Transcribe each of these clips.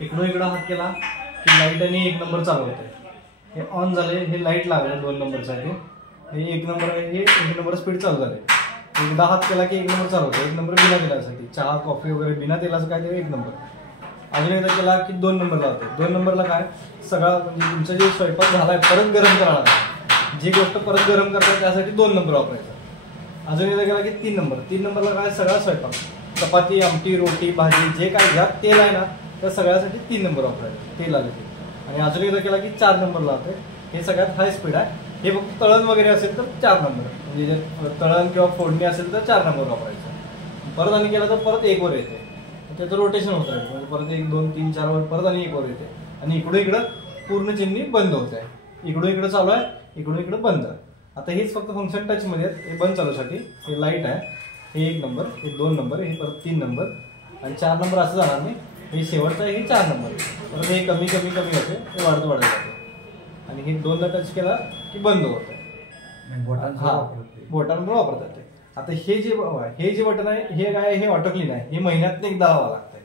इकडून इकडं हात केला की लाईट आणि 1 नंबर चालू होते. हे ऑन झाले, हे लाईट लागलं 2 नंबरचं आहे, हे 1 नंबर आहे, हे 1 नंबर स्पीड चालू झाले. एकदा हात केला की 1 नंबर चालू होतो. 1 नंबर बिना तेलासाठी, चहा कॉफी वगैरे बिना तेलाचं काय ते 1 नंबर. अजून एकदा केला की 2 नंबरला होते. 2 नंबरला काय सगळा म्हणजे तुमचा जे स्वयंपाक झालाय परत गरम करायला, जी गोष्ट परत गरम करतात त्यासाठी 2 नंबर वापरायचा. अजून एकदा केला की 3 नंबर. 3 नंबरला काय सगळा स्वयंपाक, चपाती, आमटी, रोटी, भाजी जे काय ज्यात तेल आहे ना त्या सगळ्यासाठी 3 नंबर वापरायचं, तेल आले ते. आणि अजून एकदा केला की 4 नंबरला होते. हे सगळ्यात हाय स्पीड आहे. हे फक्त तळण वगैरे असेल तर 4 नंबर, म्हणजे जर तळण किंवा फोडणी असेल तर 4 नंबर वापरायचं. परत आणि केला तर परत 1 वर येते, त्याचं रोटेशन होत आहे. म्हणजे परत 1 2 3 4 वर परत आणि 1 वर येते. आणि इकडून इकडं पूर्ण चिमणी बंद होत आहे. इकडून इकडं चालू आहे, इकडून इकडं बंद. आता हेच फक्त फंक्शन टचमध्ये आहेत. हे बंद चालूसाठी हे लाईट आहे, हे 1 नंबर, हे 2 नंबर, हे परत 3 नंबर आणि 4 नंबर असं जाणार नाही. हे शेवटचं आहे, हे 4 नंबर. परत हे कमी कमी कमी होते, हे वाढत वाढत जाते. आणि हे 2दा टच केला की बंद होतं. हा, बोटांवर वापरतात ते. आता हे जे बटन आहे हे काय, हे ऑटो क्लीन आहे. हे महिन्यात एकदा लावावं लागतंय.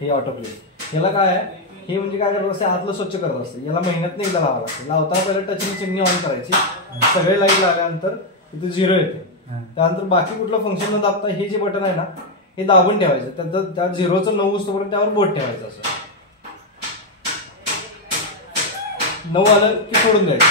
हे ऑटो क्लीन याला काय आहे, हे म्हणजे काय करत असते, आतलं स्वच्छ करत असते. याला महिन्यात एकदा लावावं लागतं. लावताना पहिलं टचनी चिमणी ऑन करायची, सगळे लाईट लागल्यानंतर इथे 0 येते. त्यानंतर बाकी कुठलं फंक्शन न दाबता हे जे बटन आहे ना हे दाबून ठेवायचं. त्यानंतर त्या 0चं 9 असतोपर्यंत त्यावर बोट ठेवायचं. असं 9 आलं की सोडून द्यायचं.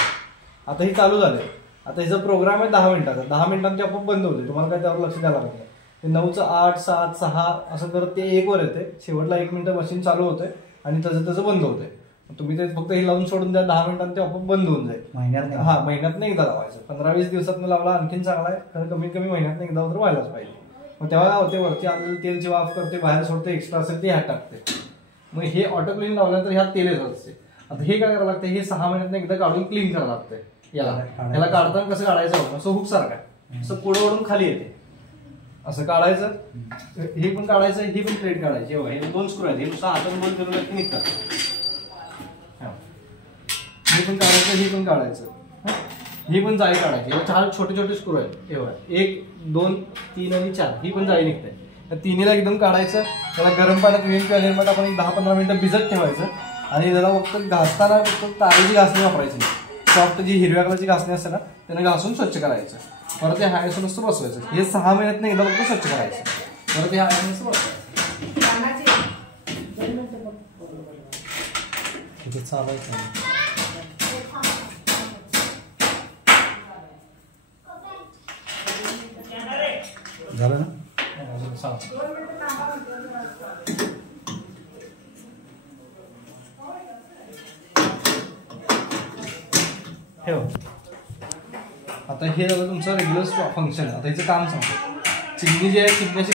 आता हे चालू झालंय. आता ह्याचा प्रोग्राम आहे 10 मिनिटाचा. 10 मिनिटांची आपोआप बंद होते. तुम्हाला काय त्यावर लक्ष द्यायला लागत नाही. ते 9चं 8 7 6 असं करत ते 1 वर येते. शेवटला 1 मिनिट मशीन चालू होते आणि तसं बंद होते. तुम्ही ते फक्त हे लावून सोडून द्या, 10 मिनिटांनी ते आपोआप बंद होऊन जाईल. महिन्यात एकदा लावायचं. 15-20 दिवसात लावला आणखीन चांगला आहे, कारण कमीत कमी महिन्यात एकदा तर व्हायलाच पाहिजे. मग तेव्हा काय होते, वरती आलेलं तेल जेव्हा ऑफ करते, बाहेर सोडते, एक्स्ट्रा असेल ते ह्यात टाकते. मग हे ऑटो क्लीन लावल्यानंतर ह्यात तेलच असते. आता हे काय करावं लागतं, हे 6 महिन्यात एकदा काढून क्लीन करावं लागतंय. याला काढताना कसं काढायचं, असं हुक सारखं असं पुढे ओढून खाली येते, असं काढायचं. हे पण काढायचं, ही पण प्लेट काढायची. हे 2 स्क्रू आहेत, हे नुसतं हाताने बंद करून निघतात. हे पण काढायचं, हे पण काढायचं, ही पण जाळी काढायची. 4 छोटे छोटे स्क्रू आहेत. एवढं 1 2 3 आणि 4 ही पण जाळी निघते. त्या तिन्हीला एकदम काढायचं. त्याला गरम पाण्यात किंवा निर्माण आपण 10-15 मिनिटं भिजत ठेवायचं. आणि त्याला फक्त घासताना फक्त तारेची घासणी वापरायची नाही. सॉफ्ट जी हिरव्या कलरची घासणी असते ना त्याने घासून स्वच्छ करायचं. परत ते हायसून नुसतं बसवायचं. हे 6 महिन्यात एकदा फक्त स्वच्छ करायचं. परत हे हायसून नुसतं बसवायचं. चालायचं झालं ना. ठेव. आता हे झालं तुमचं रेग्युलर फंक्शन. आता ह्याचं काम सांगतो. चिमणी जी आहे चिमण्याची